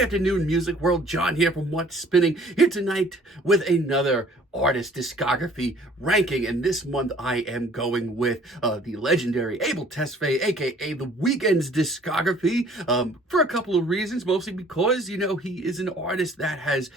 Good afternoon, music world. John here from What's Spinning, here tonight with another artist discography ranking, and this month I am going with the legendary Abel Tesfaye, aka The Weeknd's discography, for a couple of reasons, mostly because, you know, he is an artist that has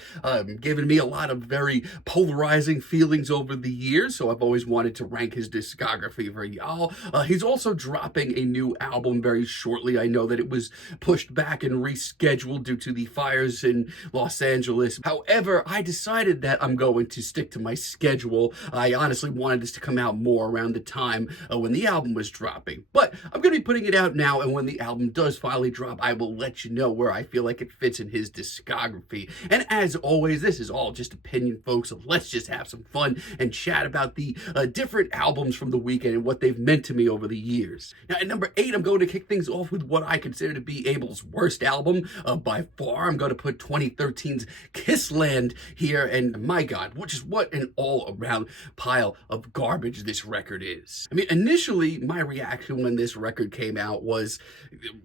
given me a lot of very polarizing feelings over the years, so I've always wanted to rank his discography for y'all. He's also dropping a new album very shortly. I know that it was pushed back and rescheduled due to the fires in Los Angeles. However, I decided that I'm going to stick to my schedule. I honestly wanted this to come out more around the time when the album was dropping, but I'm going to be putting it out now, and when the album does finally drop, I will let you know where I feel like it fits in his discography. And as always, this is all just opinion, folks, so let's just have some fun and chat about the different albums from The Weeknd and what they've meant to me over the years. Now, at number 8, I'm going to kick things off with what I consider to be Abel's worst album by far. I'm going to put 2013's Kissland here, and my God, what an all-around pile of garbage this record is. I mean, initially, my reaction when this record came out was,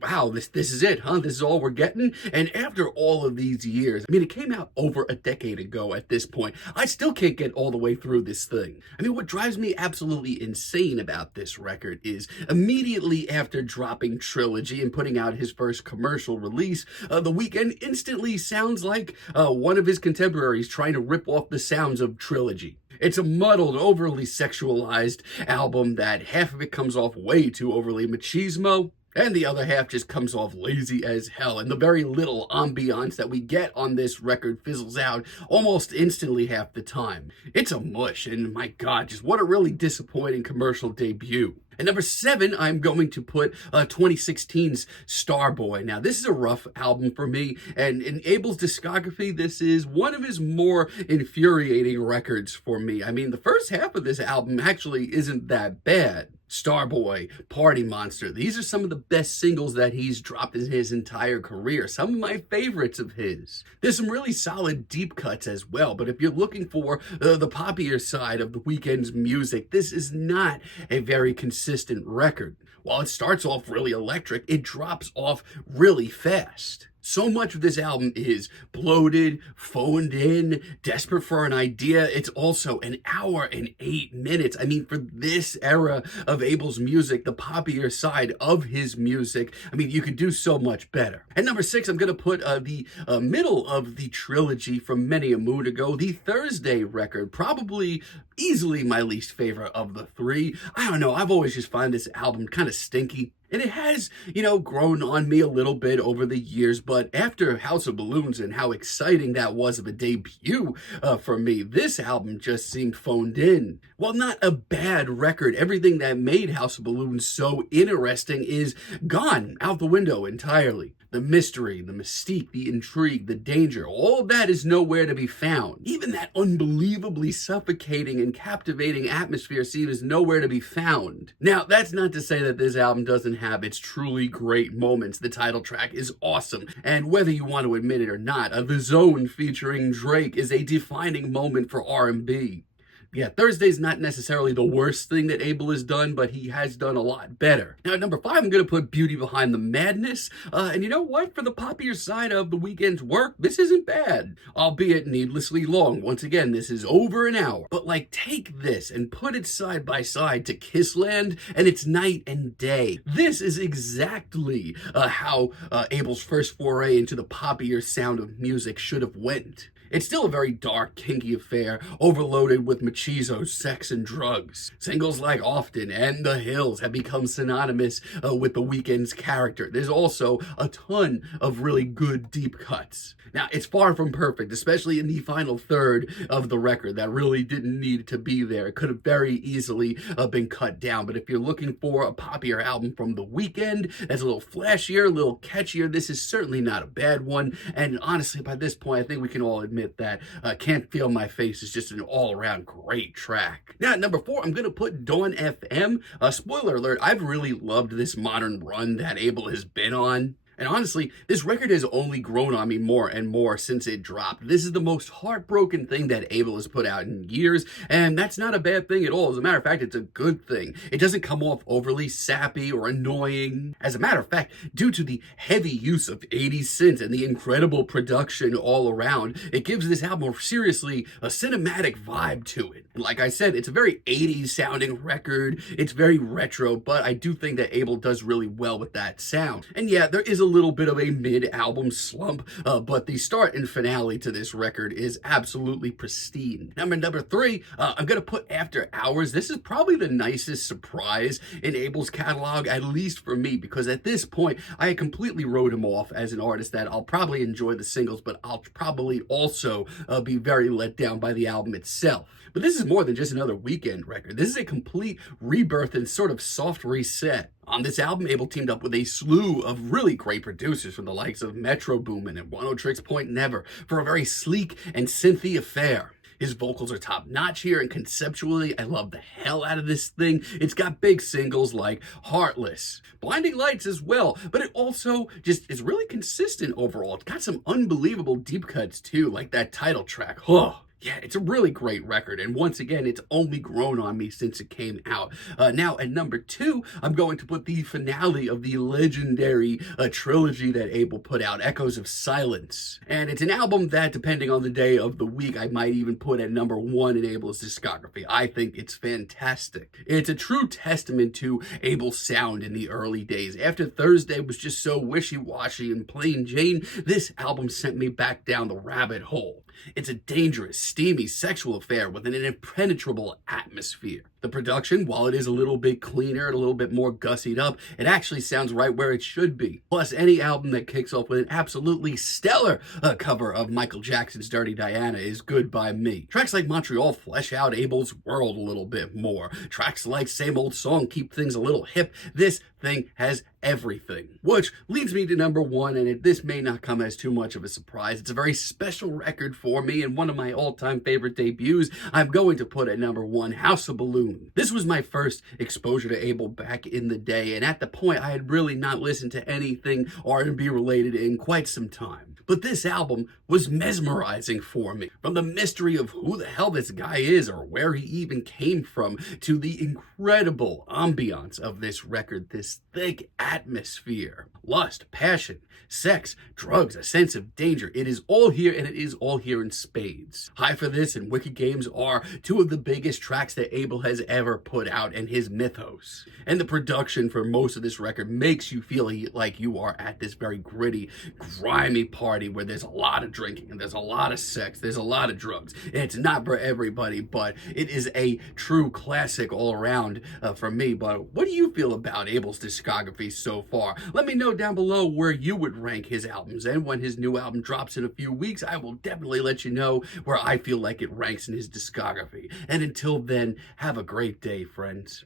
wow, this is it, huh? This is all we're getting? And after all of these years, I mean, it came out over a decade ago at this point, I still can't get all the way through this thing. I mean, what drives me absolutely insane about this record is immediately after dropping Trilogy and putting out his first commercial release, The Weeknd instantly sounds like one of his contemporaries trying to rip off the sounds of Trilogy. It's a muddled, overly sexualized album that half of it comes off way too overly machismo, and the other half just comes off lazy as hell, and the very little ambiance that we get on this record fizzles out almost instantly half the time. It's a mush, and my God, just what a really disappointing commercial debut. At number 7, I'm going to put 2016's Starboy. Now, this is a rough album for me, and in Abel's discography, this is one of his more infuriating records for me. I mean, the first half of this album actually isn't that bad. Starboy, Party Monster, these are some of the best singles that he's dropped in his entire career, some of my favorites of his. There's some really solid deep cuts as well, but if you're looking for the poppier side of The Weeknd's music, this is not a very consistent record. While it starts off really electric, it drops off really fast. So much of this album is bloated, phoned in, desperate for an idea. It's also an hour and 8 minutes. I mean, for this era of Abel's music, the poppier side of his music, I mean, you could do so much better. At number 6, I'm going to put the middle of the trilogy from many a moon ago, the Thursday record, probably easily my least favorite of the three. I don't know, I've always just found this album kind of stinky. And it has, you know, grown on me a little bit over the years, but after House of Balloons and how exciting that was of a debut for me, this album just seemed phoned in. While not a bad record, everything that made House of Balloons so interesting is gone out the window entirely. The mystery, the mystique, the intrigue, the danger, all of that is nowhere to be found. Even that unbelievably suffocating and captivating atmosphere seems nowhere to be found. Now, that's not to say that this album doesn't have its truly great moments. The title track is awesome, and whether you want to admit it or not, The Zone featuring Drake is a defining moment for R&B. Yeah, Thursday's not necessarily the worst thing that Abel has done, but he has done a lot better. Now, at number 5, I'm going to put Beauty Behind the Madness. And you know what? For the poppier side of The Weeknd's work, this isn't bad. Albeit needlessly long. Once again, this is over an hour. But, like, take this and put it side by side to Kissland, and it's night and day. This is exactly how Abel's first foray into the poppier sound of music should have went. It's still a very dark, kinky affair, overloaded with machismo, sex, and drugs. Singles like Often and The Hills have become synonymous with The Weeknd's character. There's also a ton of really good deep cuts. Now, it's far from perfect, especially in the final third of the record. That really didn't need to be there. It could have very easily been cut down. But if you're looking for a poppier album from The Weeknd that's a little flashier, a little catchier, this is certainly not a bad one. And honestly, by this point, I think we can all admit that Can't Feel My Face is just an all-around great track. Now, at number 4, I'm going to put Dawn FM. Spoiler alert, I've really loved this modern run that Abel has been on. And honestly, this record has only grown on me more and more since it dropped. This is the most heartbroken thing that Abel has put out in years, and that's not a bad thing at all. As a matter of fact, it's a good thing. It doesn't come off overly sappy or annoying. As a matter of fact, due to the heavy use of 80s synths and the incredible production all around, it gives this album seriously a cinematic vibe to it. And like I said, it's a very 80s sounding record. It's very retro, but I do think that Abel does really well with that sound. And yeah, there is a little bit of a mid-album slump, but the start and finale to this record is absolutely pristine. Number three, I'm gonna put After Hours. This is probably the nicest surprise in Abel's catalog, at least for me, because at this point, I completely wrote him off as an artist that I'll probably enjoy the singles, but I'll probably also be very let down by the album itself. But this is more than just another Weeknd record. This is a complete rebirth and sort of soft reset. On this album, Abel teamed up with a slew of really great producers from the likes of Metro Boomin and One O Tricks Point Never for a very sleek and synthy affair. His vocals are top notch here, and conceptually, I love the hell out of this thing. It's got big singles like Heartless, Blinding Lights as well, but it also just is really consistent overall. It's got some unbelievable deep cuts too, like that title track. Oh. Yeah, it's a really great record, and once again, it's only grown on me since it came out. Now, at number two, I'm going to put the finale of the legendary trilogy that Abel put out, Echoes of Silence. And it's an album that, depending on the day of the week, I might even put at number one in Abel's discography. I think it's fantastic. It's a true testament to Abel's sound in the early days. After Thursday was just so wishy-washy and plain Jane, this album sent me back down the rabbit hole. It's a dangerous, steamy sexual affair with an impenetrable atmosphere. The production, while it is a little bit cleaner and a little bit more gussied up, it actually sounds right where it should be. Plus, any album that kicks off with an absolutely stellar cover of Michael Jackson's Dirty Diana is good by me. Tracks like Montreal flesh out Abel's world a little bit more. Tracks like Same Old Song keep things a little hip. This thing has everything. Which leads me to number one, and this may not come as too much of a surprise. It's a very special record for me and one of my all-time favorite debuts. I'm going to put at number one, House of Balloons. This was my first exposure to Abel back in the day, and at the point I had really not listened to anything R&B related in quite some time. But this album was mesmerizing for me. From the mystery of who the hell this guy is or where he even came from, to the incredible ambiance of this record, this thick atmosphere. Lust, passion, sex, drugs, a sense of danger. It is all here, and it is all here in spades. High for This and Wicked Games are two of the biggest tracks that Abel has ever put out in his mythos. And the production for most of this record makes you feel like you are at this very gritty, grimy party where there's a lot of drinking and there's a lot of sex, there's a lot of drugs. It's not for everybody, but it is a true classic all around for me. But what do you feel about Abel's discography so far? Let me know down below where you would rank his albums, and when his new album drops in a few weeks, I will definitely let you know where I feel like it ranks in his discography. And until then, have a great day, friends.